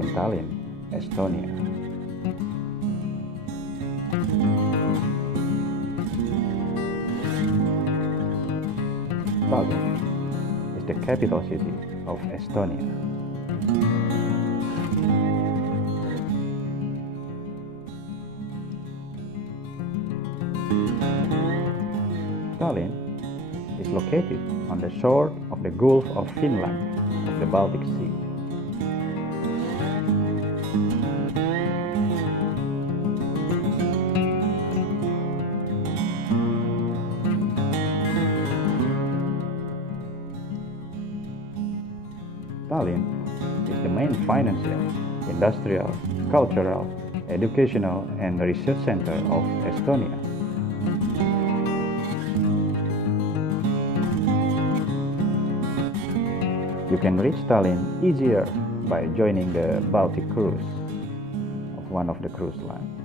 in Tallinn, Estonia. Tallinn is the capital city of Estonia. Tallinn is located on the shore of the Gulf of Finland of the Baltic Sea. Tallinn is the main financial, industrial, cultural, educational and research center of Estonia. You can reach Tallinn easier by joining the Baltic Cruise of one of the cruise lines.